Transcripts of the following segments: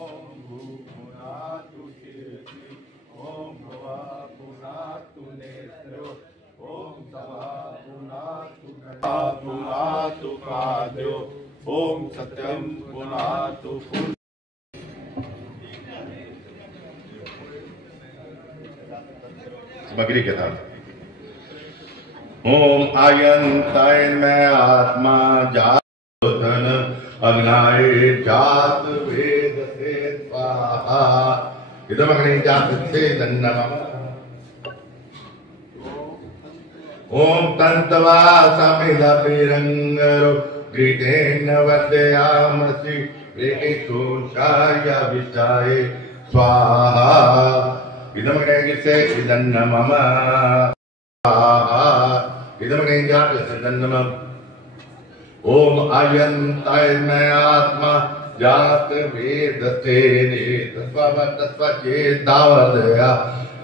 ओम भूपुनातु कीर्ति, ओम भवा पुनातु नेत्रो, ओम सवा पुनातु काद्यो, ओम सत्यम पुनातु पुण्य। सामग्री के साथ ओम आयंताय में आत्मा जातन अग्नाय जात वेद से स्वाहा इदमग्नि जात से दन्नम। ओम तंतवा समिध पिरंगरो गृहेण वदयामसि वेशोषाय विषाय स्वाहा इदमग्नि से इदन्नम स्वाहा इदमग्नि जात से दन्नम। ओम आयंताय में आत्मा जात वेद से तस्वचेदावदया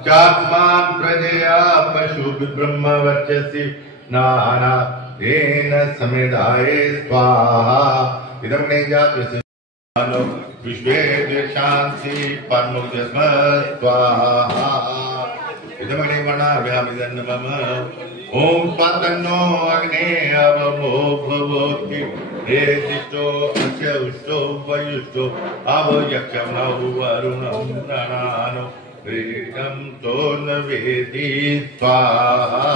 चात्मान प्रजया पशु ब्रह्म वर्चसि नाना तेन समिधाय स्वाहा इदमग्नि जात से विश्वे शांति परमोदस्म स्वाहा इदमग्नि वर्णाभ्यामिदन्नमः। ओम पतनो अग्ने अवमो भवति रेदिष्टो अस्य उष्टो वयुष्टो अव यक्षमौ वरुणं रणनो ऋतं सोनवेदी स्वाहा।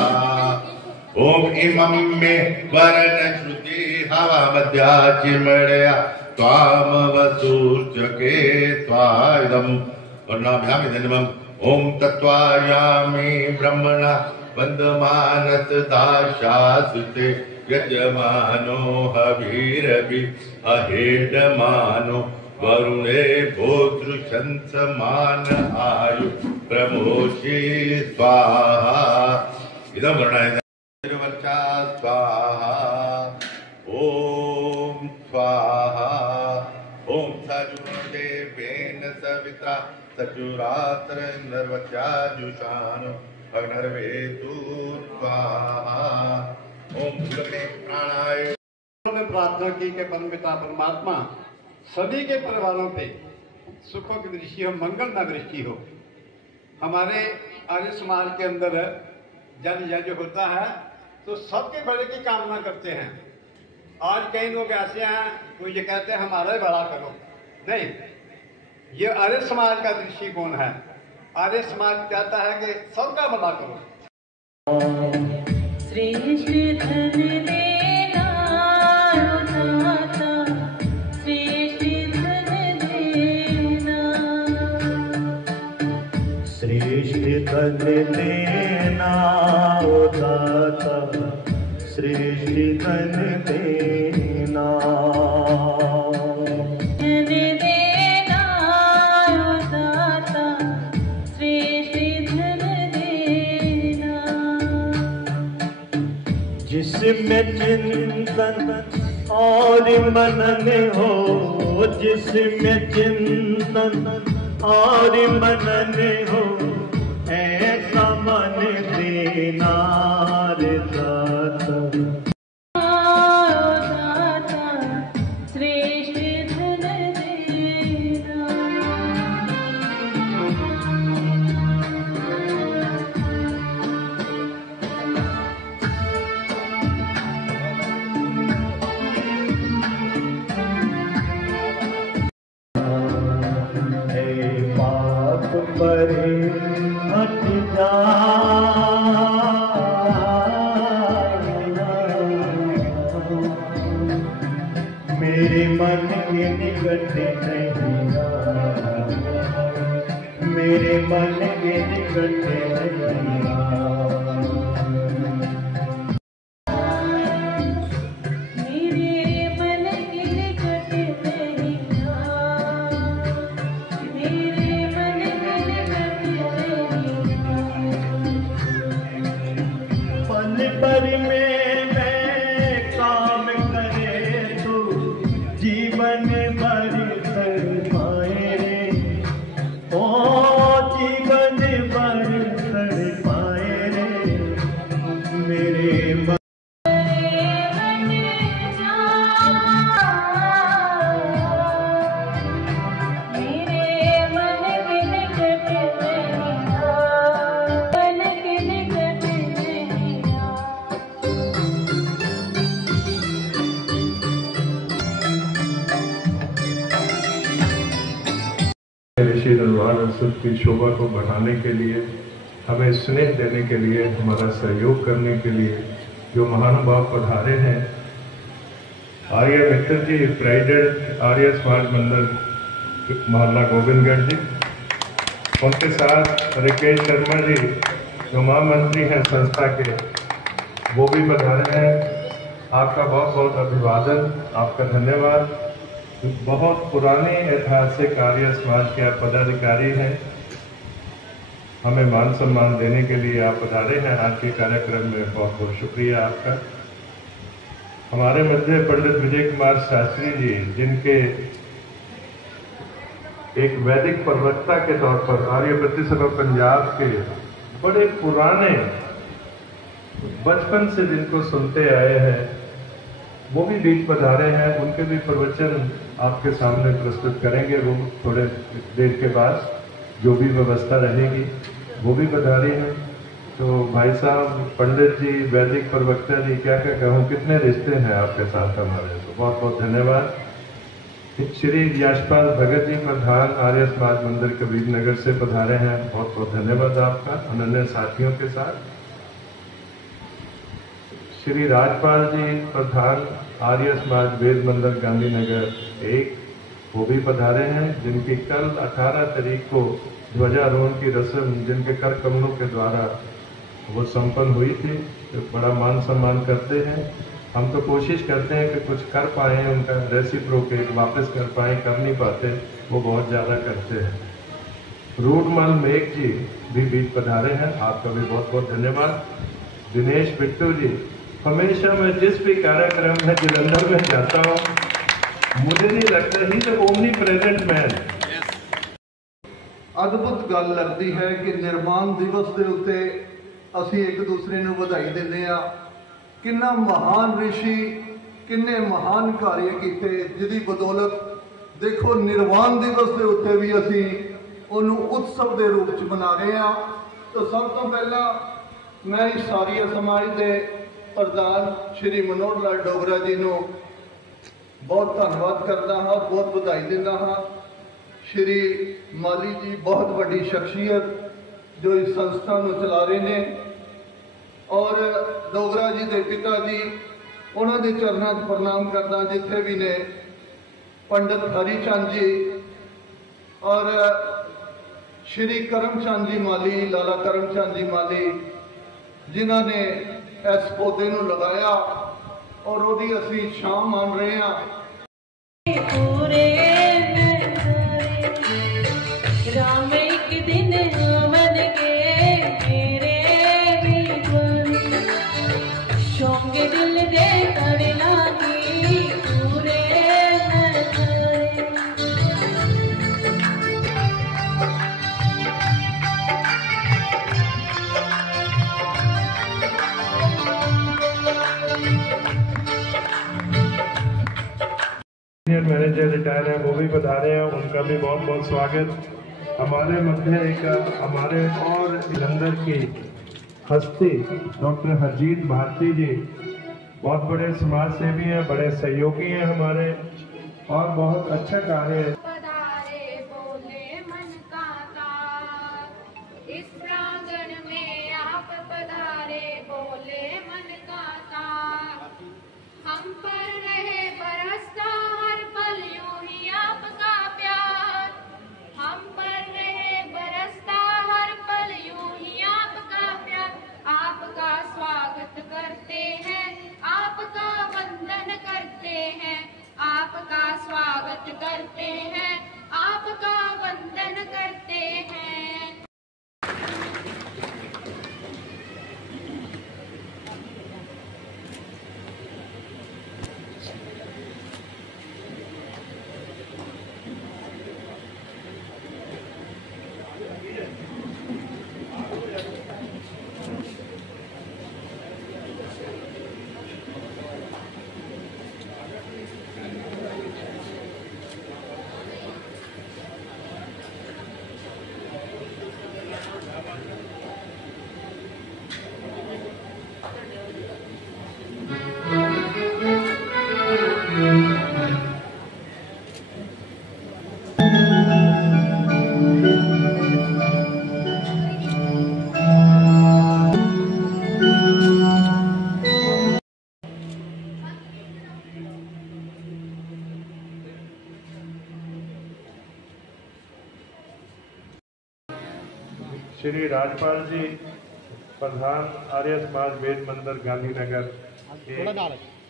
ओम इमं मे वरण श्रुति हवा मध्या चिमड़या त्वामवसूर्चके स्वाइदं वर्णाभ्यामिदन्नमः। ओम तत्त्वायामि ब्रह्मणा वन्दमानस दाशासुते यजमानो हवीरभि अहेडमानो वरुणे भोतृशंसमान आयु प्रमोषे स्वाहा इदं वर्णाय वर्चा स्वाहा। ओम स्वाहा। ओम सजुदेवेन सविता सचुरात्र नर्वचाजुषानो अग्नर्वेतु स्वाहा। ओम प्राणाय में प्रार्थना की कि परमपिता परमात्मा सभी के परिवारों पे सुखों की दृष्टि हो, मंगल ना दृष्टि हो। हमारे आर्य समाज के अंदर जन यज्ञ होता है तो सबके भले की कामना करते हैं। आज कई लोग ऐसे हैं वो ये कहते हैं हमारा ही भला करो। नहीं, ये आर्य समाज का दृष्टिकोण है। आर्य समाज कहता है कि सबका भला करो। श्रेष्ठ धन देना दाता, श्रेष्ठ धन देना, श्रेष्ठ धन देना दाता, श्रेष्ठ धन देना, जिसमें चिंतन और मनन हो, जिसमें चिंतन और मनन हो, ऐसा मन देना रे दाता। श्रेष्ठ धन देना। परे हट जा मेरे मन के निकट नहीं, मेरे मन के निकट नहीं। पर में मैं काम करे तो जीवन भर कर पाए रे, ओ जीवन भर कर पाए ऋषि निर्वाण सुख की शोभा को बढ़ाने के लिए, हमें स्नेह देने के लिए, हमारा सहयोग करने के लिए जो महानुभाव पधारे हैं, आर्य मित्र जी, प्रेसिडेंट आर्य समाज मंदिर मोहल्ला गोविंदगढ़ जी, उनके साथ राकेश शर्मा जी जो महामंत्री हैं संस्था के, वो भी पधारे हैं। आपका बहुत बहुत अभिवादन, आपका धन्यवाद। बहुत पुराने ऐतिहासिक आर्य समाज के आप पदाधिकारी हैं, हमें मान सम्मान देने के लिए आप पधारे हैं आज के कार्यक्रम में, बहुत बहुत शुक्रिया आपका। हमारे मध्य पंडित विजय कुमार शास्त्री जी, जिनके एक वैदिक प्रवक्ता के तौर पर आर्य प्रतिसभा पंजाब के बड़े पुराने, बचपन से जिनको सुनते आए हैं, वो भी बीच पधारे हैं। उनके भी प्रवचन आपके सामने प्रस्तुत करेंगे वो थोड़े देर के बाद, जो भी व्यवस्था रहेगी वो भी पधारे हैं। तो भाई साहब पंडित जी, वैदिक प्रवक्ता जी, क्या क्या कहूँ, कितने रिश्ते हैं आपके साथ हमारे, तो बहुत बहुत धन्यवाद। श्री यशपाल भगत जी प्रधान आर्य समाज मंदिर कबीर नगर से पधारे हैं, बहुत बहुत धन्यवाद आपका अनन्य साथियों के साथ। श्री राजपाल जी प्रधान आर्य समाज वेद मंदिर गांधीनगर 1, वो भी पधारे हैं, जिनकी कल 18 तारीख को ध्वजारोहण की रस्म जिनके कर कमलों के द्वारा वो संपन्न हुई थी, तो बड़ा मान सम्मान करते हैं। हम तो कोशिश करते हैं कि कुछ कर पाएँ, उनका रेसिप्रोकेट वापस कर पाएँ, कर नहीं पाते, वो बहुत ज़्यादा करते हैं। रूडमल मेघ जी भी बीच पधारे हैं, आपका भी बहुत बहुत धन्यवाद। दिनेश बिट्टू जी, हमेशा मैं जिस भी कार्यक्रम में जलंधर में जाता हूँ, मुझे नहीं लगता ही तो ओमनी प्रेजेंट मैन। अद्भुत गल लगती है कि निर्माण दिवस के उत्ते असी एक दूसरे को बधाई देने आ। किन्ना महान ऋषि, किन्ने महान कार्य किए, जिदी बदौलत देखो निर्माण दिवस के उत्ते भी असी उन्होंने उत्सव के रूप च मना रहे हैं। तो सब तो पहला मैं इस आर्य समाज के प्रधान श्री मनोहर लाल डोगरा जी को बहुत धन्यवाद करता हाँ, बहुत बधाई देता हाँ। श्री माली जी बहुत बड़ी शख्सियत जो इस संस्था को चला रहे हैं, और डोगरा जी के पिता जी, उन्होंने चरणों च प्रणाम करता जिथे भी ने पंडित हरिचंद जी और श्री करमचंद जी माली, लाला करमचंद जी माली, जिन्होंने इस पौधे को लगाया और वो असी शाम मान रहे हैं। पूरे राम एक दिन मन के मेरे भी शोंगे दिल दे कर लागी पूरे मैनेजर रिटायर है, वो भी पधारे हैं, उनका भी बहुत बहुत स्वागत। हमारे मध्य एक हमारे और जलंधर की हस्ती डॉक्टर हरजीत भारती जी, बहुत बड़े समाज सेवी हैं, बड़े सहयोगी हैं हमारे, और बहुत अच्छा कार्य है। पधारे बोले मन का तार, इस प्रांगण में आप पधारे बोले मन का तार। हम पर रहे बरसता हर पल यूं ही आपका प्यार, हम पर रहे बरसता हर पल यूं ही आपका प्यार। आपका स्वागत करते हैं, आपका वंदन करते हैं, आपका स्वागत करते हैं, आपका वंदन करते हैं। श्री राजपाल जी, प्रधान आर्य समाज वेद मंदिर गांधीनगर,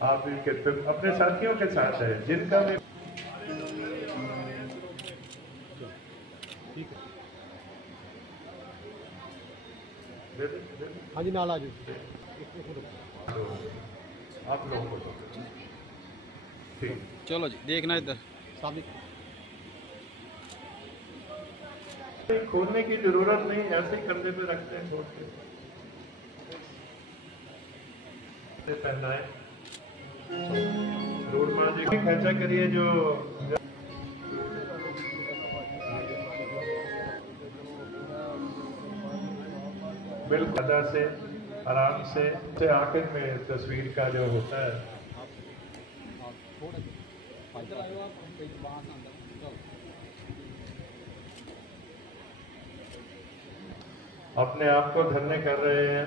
आप इनके अपने साथियों के साथ है जिनका भी हाँ जी नाला जी आप लोगों को ठीक। चलो जी देखना इधर सामने खोलने की जरूरत नहीं, ऐसे ही कंधे पे रखते हैं छोड़ के पहनाए। रोड मां जी खर्चा करिए जो बिल्कुल अदा से आराम से आखिर में तस्वीर का जो होता है अपने आप को धन्य कर रहे हैं,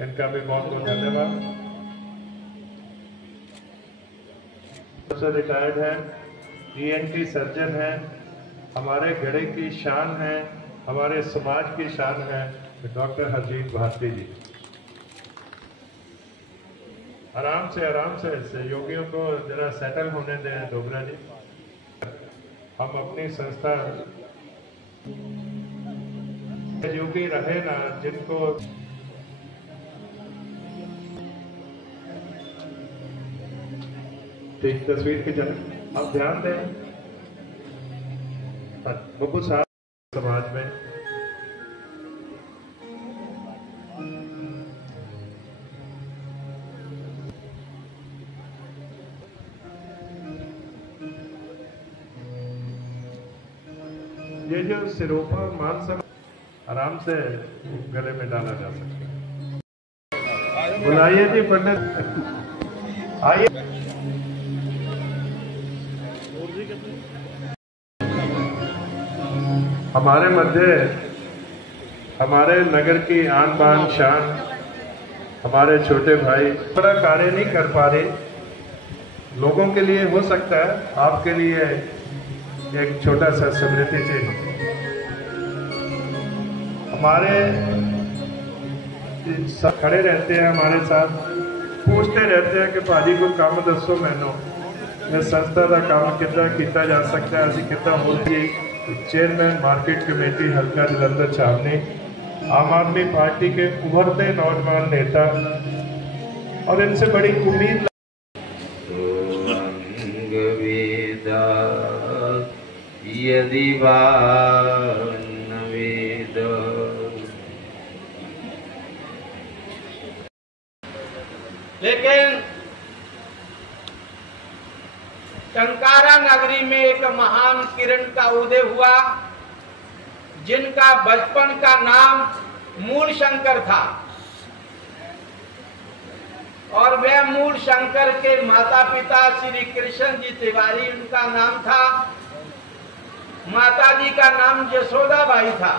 इनका भी बहुत बहुत धन्यवाद। सबसे रिटायर्ड है, ENT सर्जन है, हमारे घड़े की शान है, हमारे समाज की शान है डॉक्टर हरजीत भारती जी। आराम से सहयोगियों को जरा सेटल होने दें डोगरा जी। हम अपनी संस्था सहयोगी रहे ना, जिनको ठीक तस्वीर की जगह अब ध्यान दें। बब्बू साहब समाज में ये जो सिरोपा और मानसा आराम से गले में डाला जा सकता है। बुलाइए जी पंडित, आइए। हमारे मध्य हमारे नगर की आन बान शान, हमारे छोटे भाई बड़ा कार्य नहीं कर पा रहे, लोगों के लिए हो सकता है, आपके लिए एक छोटा सा स्मृति चिन्ह। हमारे सब खड़े रहते हैं हमारे साथ, पूछते रहते हैं कि भाजी को काम दसो मैनू इस संस्था का काम कितना किया जा सकता है, अभी कितना होती। चेयरमैन मार्केट कमेटी हल्का जलंधर छावनी, आम आदमी पार्टी के उभरते नौजवान नेता, और इनसे बड़ी उम्मीद यदि वेद लेकिन टंकारा नगरी में एक महान किरण का उदय हुआ, जिनका बचपन का नाम मूल शंकर था, और वह मूल शंकर के माता पिता श्री कृष्ण जी तिवारी उनका नाम था, माता जी का नाम यशोदाबाई था,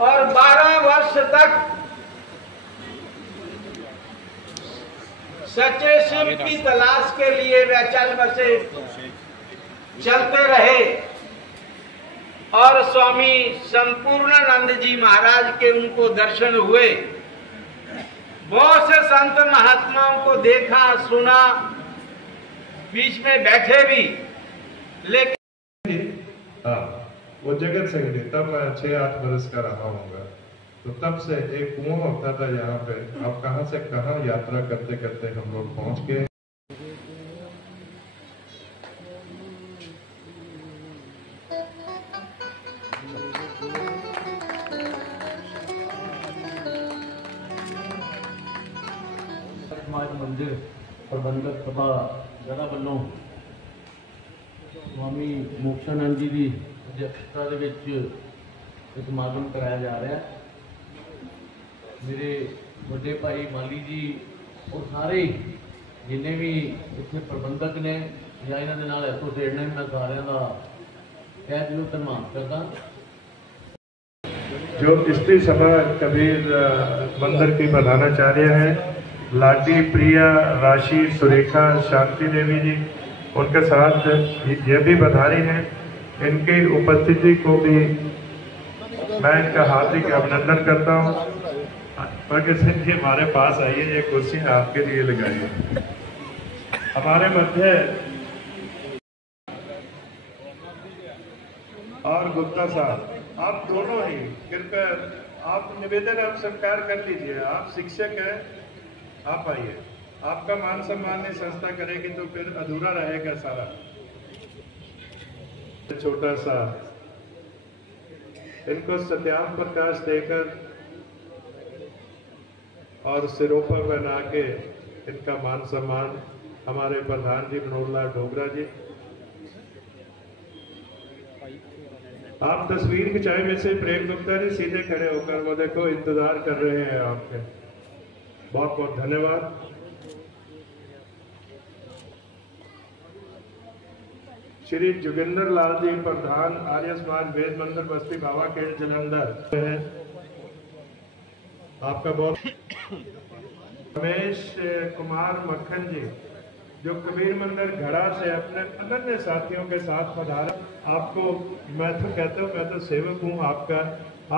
और 12 वर्ष तक सच्चे शिव की तलाश के लिए वे चल बसे, चलते रहे, और स्वामी संपूर्णानंद जी महाराज के उनको दर्शन हुए। बहुत से संत महात्माओं को देखा सुना, बीच में बैठे भी, लेकिन वो जगत सिंह जी तब मैं 6-8 बरस का रहा हूँगा, तो तब से एक कुआं होता था यहाँ पे। अब कहाँ से कहाँ यात्रा करते करते हम लोग पहुँच गए। समाज मंदिर प्रबंधक सभा जरा वालों स्वामी मोक्षानंद जी की अध्यक्षता के समागम कराया जा रहा है। मेरे बड़े भाई माली जी और सारे जिन्हें भी इतने प्रबंधक ने या इन्हों के नाल एसोसिएट ने, मैं सारे का तह दिलों धन्यवाद करता। जो स्त्री सभा कबीर मंदिर की प्रधानाचार्य हैं लाडी प्रिया राशि सुरेखा शांति देवी जी, उनके साथ ये भी बधाई हैं। इनकी उपस्थिति को भी मैं इनका हार्दिक अभिनंदन करता हूँ। प्रगट सिंह जी हमारे पास आइए, ये कुर्सी आपके लिए लगाइए। हमारे मध्य और गुप्ता साहब, आप दोनों ही कृपया, आप निवेदन आप स्वीकार कर लीजिए। आप शिक्षक हैं, आप आइए। आपका मान सम्मान नहीं संस्था करेगी तो फिर अधूरा रहेगा सारा। छोटा सा इनको सत्याम प्रकाश देकर और सिरों पर बना के इनका मान सम्मान हमारे प्रधान जी मनोहर लाल डोगरा जी। आप तस्वीर खिंचाए में से प्रेम गुप्ता जी सीधे खड़े होकर, वो देखो इंतजार कर रहे हैं आपके। बहुत बहुत धन्यवाद। श्री जोगिंदर लाल जी प्रधान आर्य समाज वेद मंदिर बस्ती बाबा के जलंधर है, आपका बहुत। रमेश कुमार मक्खन जी जो कबीर मंदिर घड़ा से अपने अनन्य साथियों के साथ पधारा। आपको मैं तो कहता हूँ, मैं तो सेवक हूँ आपका।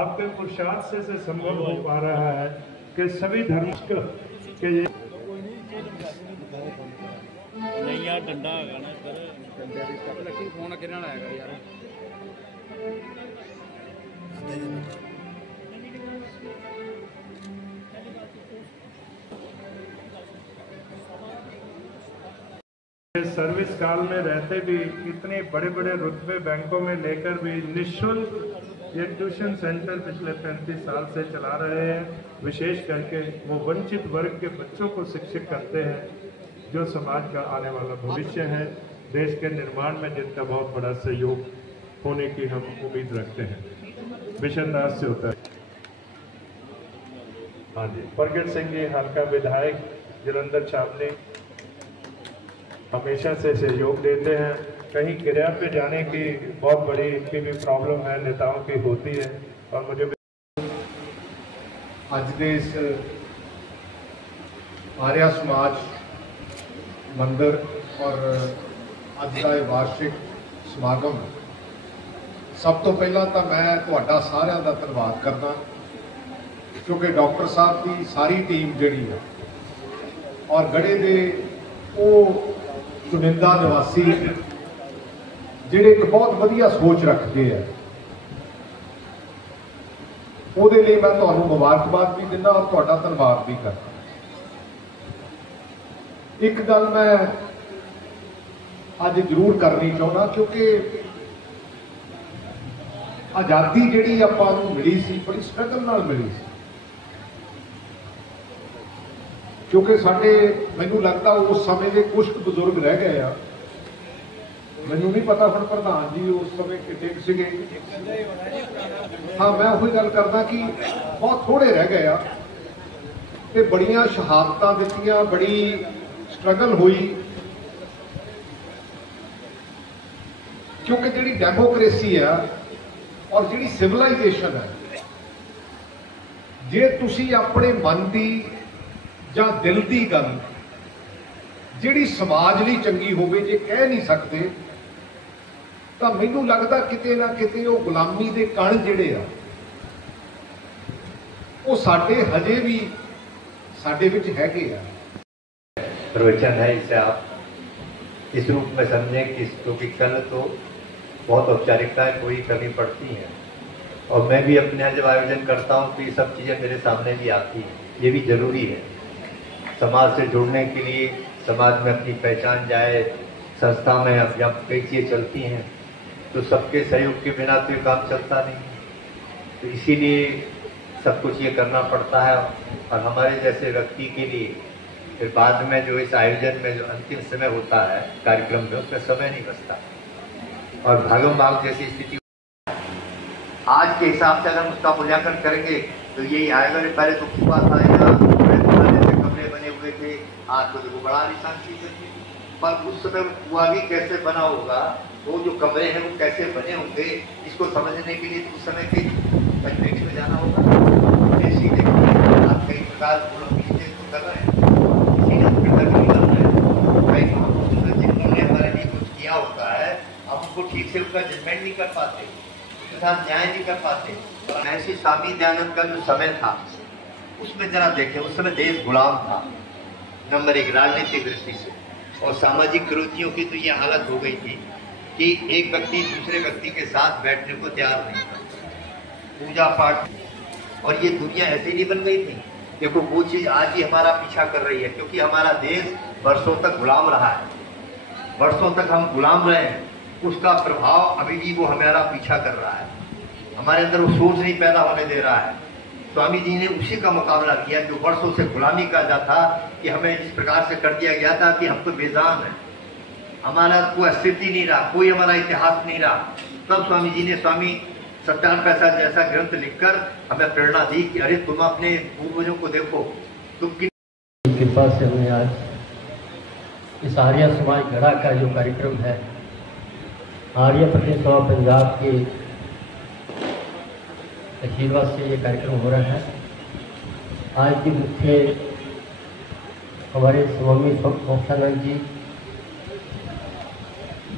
आपके पुरुषार्थ से संभव हो पा रहा है कि सभी धर्म के ये नहीं यार डंडा गाना कर फोन अगे ना आएगा यार। सर्विस काल में रहते भी इतने बड़े बड़े रुतबे बैंकों में लेकर भी निःशुल्क ये ट्यूशन सेंटर पिछले 35 साल से चला रहे हैं। विशेष करके वो वंचित वर्ग के बच्चों को शिक्षित करते हैं, जो समाज का आने वाला भविष्य है। देश के निर्माण में जिनका बहुत बड़ा सहयोग होने की हम उम्मीद रखते हैं। मिशन दास से होता है। हाँ जी, प्रगट सिंह जी हल्का विधायक जलंधर छावनी हमेशा से सहयोग देते हैं। कहीं क्रिया पे जाने की बहुत बड़ी इनकी भी प्रॉब्लम है, नेताओं की होती है। और मुझे आज के इस आर्या समाज मंदिर और ਅੱਜ ਦਾ वार्षिक समागम, सब तो पहला तो मैं ਤੁਹਾਡਾ ਸਾਰਿਆਂ ਦਾ ਧੰਨਵਾਦ करना, क्योंकि डॉक्टर साहब की सारी टीम जिहड़ी है और गड़े दे वो चुनिंदा निवासी जिहड़े एक बहुत वधिया सोच रखते हैं, ਉਹਦੇ ਲਈ मैं ਤੁਹਾਨੂੰ मुबारकबाद भी दिंदा और ਤੁਹਾਡਾ ਧੰਨਵਾਦ भी करना। एक गल मैं अज जरूर करनी चाहना, क्योंकि आज़ादी जिहड़ी आपां नूं मिली सी बड़ी स्ट्रगल नाल मिली सी, क्योंकि साडे मैनूं लगदा उस समय के कुछ बजुर्ग रह गए आ, मैनूं नहीं पता हुण प्रधान जी उस समय कितने सीगे। हाँ, मैं वही गल करदा कि बहुत थोड़े रह गए आ ते बड़ियां शहादतां दित्तियां, बड़ी स्ट्रगल हुई, क्योंकि जिहड़ी डेमोक्रेसी है और जिहड़ी सिविलाइजेशन है, जे तुसी अपने मन की जां दिल की गल जिहड़ी समाज लई चंगी होवे जे कह नहीं सकते, तो मैनूं लगदा किते ना किते वो गुलामी दे कण जिहड़े आ वो साडे हजे भी साडे विच हैगे आ। प्रवचन है, इसे आप इस रूप में समझें कि क्योंकि कल तो बहुत औपचारिकताएं कोई कमी पड़ती हैं और मैं भी अपने यहाँ जब आयोजन करता हूँ तो ये सब चीज़ें मेरे सामने भी आती हैं। ये भी जरूरी है समाज से जुड़ने के लिए, समाज में अपनी पहचान जाए। संस्था में अब जब कई चीज़ें चलती हैं तो सबके सहयोग के बिना तो ये काम चलता नहीं, तो इसीलिए सब कुछ ये करना पड़ता है। और हमारे जैसे व्यक्ति के लिए फिर बाद में जो इस आयोजन में जो अंतिम समय होता है कार्यक्रम में, उसमें समय नहीं बचता और भागम भाग जैसी स्थिति। आज के हिसाब से अगर उसका मूल्यांकन करेंगे तो यही आएगा। पहले तो कुआ था, यहाँ जैसे कमरे बने हुए थे, आज तो देखो बड़ा आलिशान चीज थी, पर उस समय कुआ भी कैसे बना होगा, वो जो कमरे हैं वो कैसे बने होंगे, इसको समझने के लिए उस समय के पंचमेश में जाना होगा। सीधे आप कई प्रकार कर रहे हैं, जिन्होंने हमारे लिए कुछ किया होता है, हम उनको ठीक से उसका जजमेंट नहीं कर पाते, उसके साथ न्याय नहीं कर पाते। और ऐसी स्वामी दयानंद का जो समय था उसमें जरा देखें, उस समय देश गुलाम था, नंबर एक राजनीतिक दृष्टि से, और सामाजिक कुरीतियों की तो ये हालत हो गई थी कि एक व्यक्ति दूसरे व्यक्ति के साथ बैठने को तैयार नहीं था, पूजा पाठ। और ये दुनिया ऐसे नहीं बन गई थी। देखो वो चीज आज ही हमारा पीछा कर रही है, क्योंकि हमारा देश वर्षों तक गुलाम रहा है, वर्षों तक हम गुलाम रहे हैं, उसका प्रभाव अभी भी वो हमारा पीछा कर रहा है, हमारे अंदर वो सोच नहीं पैदा होने दे रहा है। स्वामी जी ने उसी का मुकाबला किया जो वर्षों से गुलामी का जा था, कि हमें इस प्रकार से कर दिया गया था कि हम तो बेजान हैं, हमारा कोई अस्तित्व नहीं रहा, कोई हमारा इतिहास नहीं रहा। तब स्वामी जी ने स्वामी सत्यान पैसा जैसा ग्रंथ लिखकर हमें प्रेरणा दी कि अरे तुम अपने पूर्वजों को देखो, तुम किन कृपा से हमें आज इस आर्य समाज गढ़ा का जो कार्यक्रम है, आर्य प्रतिनिधि सभा पंजाब के आशीर्वाद से ये कार्यक्रम हो रहा है। आज के मुख्य हमारे स्वामी मोक्षानंद जी,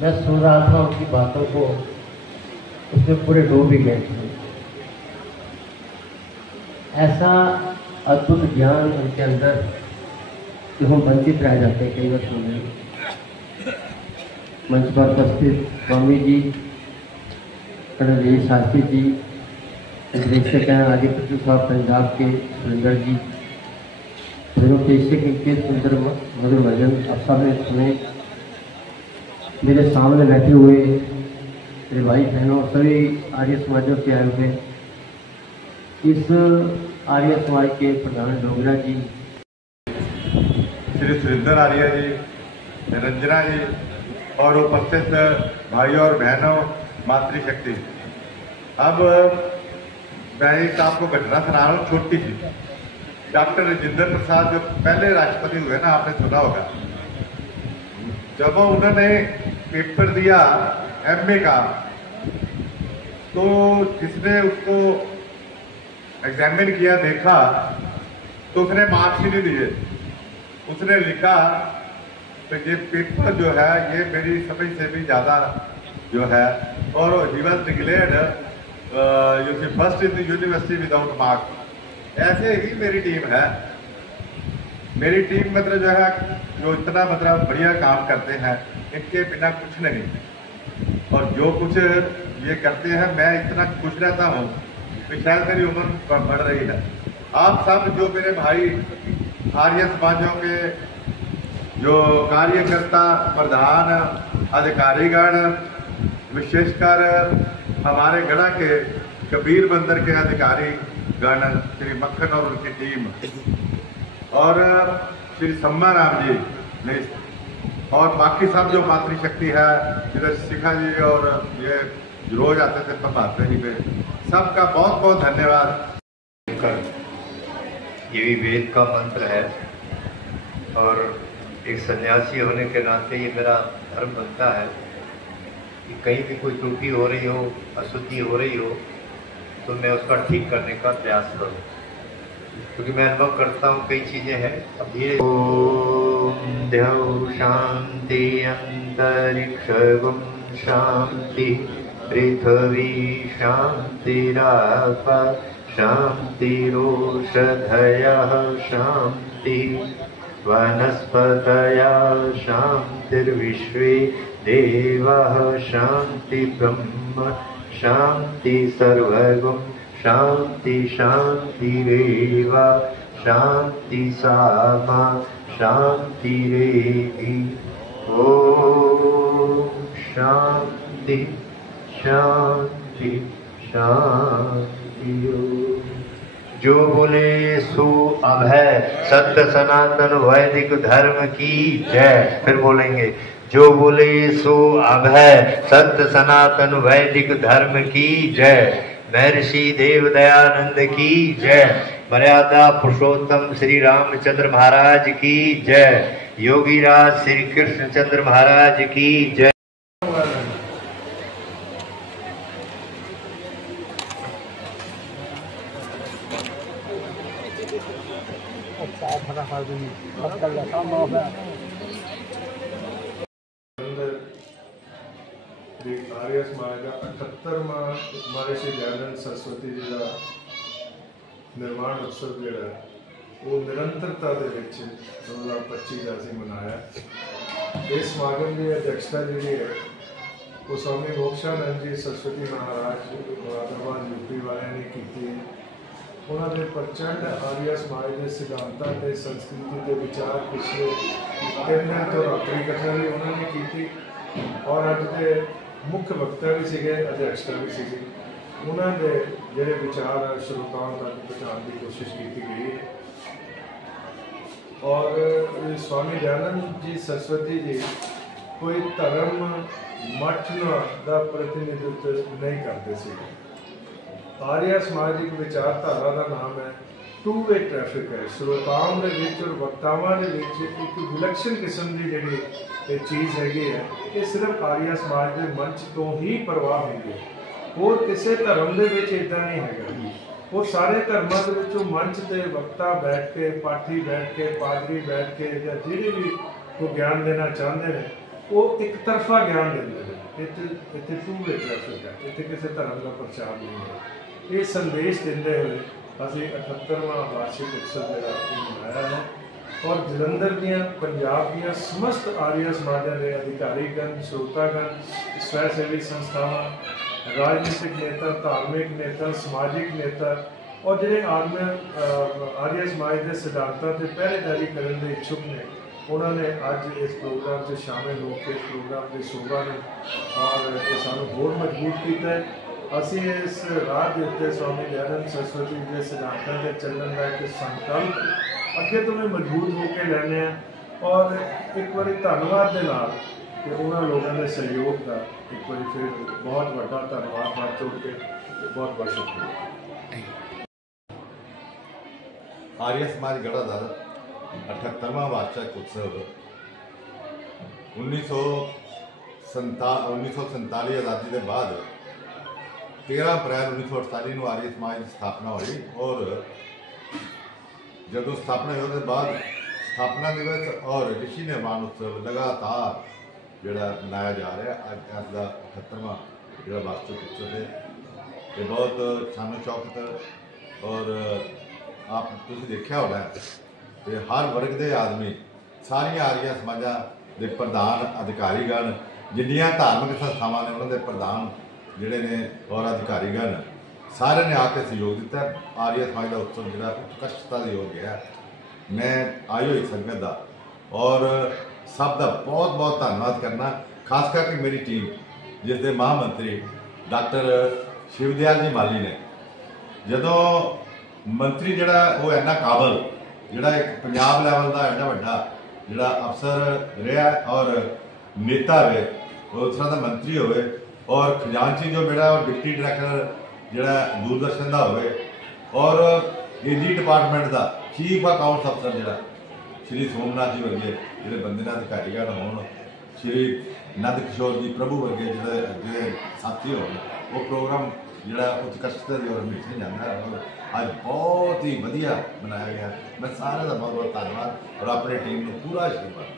मैं सुन रहा था उनकी बातों को, उसमें पूरे डूब ही गए थे। ऐसा अद्भुत ज्ञान उनके अंदर कि हम वंचित रह जाते हैं कई वर्षों में। मंच पर उपस्थित स्वामी जी, कर्नल शास्त्री जी, निर्देशक हैं आर्य प्रतिनिधि सभा पंजाब के सुरेंद्र जी, प्रेषक इनके सुंदर मधुर भजन आप सब ने सुने। मेरे सामने बैठे हुए मेरे भाई बहनों, सभी आर्य समाजों से आए हुए, इस आर्य समाज के प्रधान डोगरा जी, श्री सुरेंद्र आर्य जी, निरंजना जी और उपस्थित भाइयों और बहनों, मातृशक्ति। अब मैं एक आपको घटना सुना रहा हूँ छोटी सी। डॉक्टर राजेंद्र प्रसाद जो पहले राष्ट्रपति हुए ना, आपने सुना होगा, जब उन्होंने पेपर दिया एमए का, तो जिसने उसको एग्जामिन किया, देखा, तो उसने मार्क्स ही नहीं दिए। उसने लिखा तो ये पेपर जो है ये मेरी समझ से भी ज़्यादा जो है, और he was declared first in the university without marks. ऐसे ही मेरी टीम है, मेरी टीम मतलब जो है, जो इतना मतलब बढ़िया काम करते हैं, इनके बिना कुछ नहीं। और जो कुछ ये करते हैं, मैं इतना खुश रहता हूँ कि शायद मेरी उम्र बढ़ रही है। आप सब जो मेरे भाई आर्य समाजों के जो कार्यकर्ता, प्रधान, अधिकारीगण, विशेषकर हमारे गढ़ा के कबीर बंदर के अधिकारी गण श्री मक्खन और उनकी टीम, और श्री सम्मा राम जी ने, और बाकी सब जो मातृशक्ति है, इधर शिखा जी और ये रोज आते थे पढ़ाते ही पे, सबका बहुत बहुत धन्यवाद। ये भी वेद का मंत्र है, और एक सन्यासी होने के नाते ये मेरा धर्म बनता है कि कहीं भी कोई त्रुटि हो रही हो, अशुद्धि हो रही हो, तो मैं उसका ठीक करने का प्रयास करूँ, क्योंकि मैं अनुभव करता हूँ कई चीज़ें हैं। अब धीरे ओम द्यौ शांति अंतरिक्षगुम शांति पृथ्वी शांतिराप शांतिरोषधयः शांति वनस्पतया शांतिर्विश्वे देवाः शांति ब्रह्म शांति सर्वगुण शांति शांतिरेव शांति सामा शांतिरेधि। ओम शांति शांति शांति। जो बोले सो अभय सत्य सनातन वैदिक धर्म की जय। फिर बोलेंगे, जो बोले सो अभय सत्य सनातन वैदिक धर्म की जय। महर्षि देव दयानंद की जय। मर्यादा पुरुषोत्तम श्री रामचंद्र महाराज की जय। योगीराज श्री कृष्णचंद्र महाराज की जय। ਵੀ ਆਰੀਆ ਸਮਾਜ ਦਾ 78ਵਾਂ ਮਹਾਰਿਸ਼ੀ ਦਇਆਨੰਦ ਸਰਸਵਤੀ ਜੀ ਦਾ ਨਿਰਮਾਣ ਉਤਸਵ ਜਿਹੜਾ ਉਹ ਨਿਰੰਤਰਤਾ ਦੇ ਵਿੱਚ 2025 ਦਾ ਅਸੀਂ ਮਨਾਇਆ। ਇਸ ਸਮਾਗਮ ਦੀ ਅਧਿਕਸ਼ਤਾ ਜਿਹੜੀ ਹੈ ਉਹ स्वामी मोक्षानंद जी सरस्वती महाराज मुरादाबाद यूपी वाले ने की। उन्होंने प्रचंड आर्य समाज के सिद्धांतों के संस्कृति के विचार पिछले 3 दिन तो रात्रि कथा भी उन्होंने की और अज के मुख्य वक्ता भी सीगे, अध्यक्षता भी सीगी। उन्होंने जोड़े विचार श्रोताओं तक पहुँचाने की कोशिश की गई है। और स्वामी दयानंद जी सरस्वती जी कोई धर्म मठ का प्रतिनिधित्व नहीं करते थे। आर्य समाजिक विचारधारा का नाम है टू वे ट्रैफिक है। श्रोताओं के बीच और वक्तावां के बीच एक विलक्षण किस्म की जी चीज़ हैगी है, ये सिर्फ आर्य समाज के मंच तो ही प्रवाह होगी है। और किसी धर्म के इदा नहीं है। वो सारे धर्मों के विचों मंच से वक्ता बैठ के, पाठी बैठ के, पादरी बैठ के या जिहड़े भी को ज्ञान देना चाहते हैं वो एक तरफा ज्ञान देते हैं। इतने टू वे ट्रैफिक है, इतने किसी धर्म का प्रचार नहीं है। ये संदेश देते हुए अभी 78वां वार्षिक उत्सव जो मनाया है। और जलंधर दियाँ पंजाब दियाँ समस्त आर्य समाजा के अधिकारीगण, श्रोतागण, स्वयंसेवी संस्थावां, राजनीतिक नेता, धार्मिक नेता, समाजिक नेता और जो आर्य समाज के सिद्धांतों से पहरेदारी करने के इच्छुक ने उन्होंने अज इस प्रोग्राम से शामिल होकर इस प्रोग्राम की शोभा ने और सानू होर मजबूत किया है। असी इस राह के उत्ते स्वामी दयानंद सरस्वती के सिद्धांतों के चलने का एक संकल्प अगे तो मैं मजबूत होकर लैने और एक बार धन्यवाद के नाल कि उन्होंने लोगों के सहयोग का एक बार फिर बहुत बड़ा धन्यवाद हाथ जोड़ के बहुत बहुत शुक्रिया। आर्य समाज गढ़ाधर 78वां वार्षिक उत्सव 1947 आज़ादी के बाद 13 अप्रैल 1948 को आर्य समाज की स्थापना हुई। और जब स्थापना हुई उसके बाद स्थापना दिवस और ऋषि निर्माण उत्सव लगातार जोड़ा मनाया जा रहा है। अज का 78वां जो वार्षिक उत्सव है ये बहुत शानो शौकत और आप तुम देखा होना तो हर वर्ग के आदमी सारिया आर्य समाजा के प्रधान अधिकारीगण जिन्नियां धार्मिक संस्थावां ने उन्होंने प्रधान जिहड़े ने और अधिकारीगण सारे ने आके सहयोग दिता। आर्य समाज का उत्सव जो उत्कृष्टता की हो गया। मैं आई हुई संगत का और सब का बहुत बहुत धन्यवाद करना, खास करके मेरी टीम जिसके महामंत्री डॉक्टर शिवदयाल जी माली ने जदों मंत्री जोड़ा वो इन्ना काबल जोड़ा एक पंजाब लैवल का एडा वड्डा जोड़ा अफसर रहा और नेता रहे उस तरह का मंत्री होवे और खजानची जो मेरा और डिप्टी डायरैक्टर जोड़ा दूरदर्शन का होवे और एजी डिपार्टमेंट का चीफ अकाउंट्स अफसर जोड़ा श्री सोमनाथ जी वर्गे जो बंदे अधिकारीगण हो, श्री नंद किशोर जी प्रभु वर्गे जो साथी हो, वो प्रोग्राम जोड़ा उत्कृष्टता की ओर हमेशा जाता है और आज बहुत ही वधिया बनाया गया। मैं सारे का बहुत बहुत धन्यवाद और अपनी टीम को पूरा आशीर्वाद।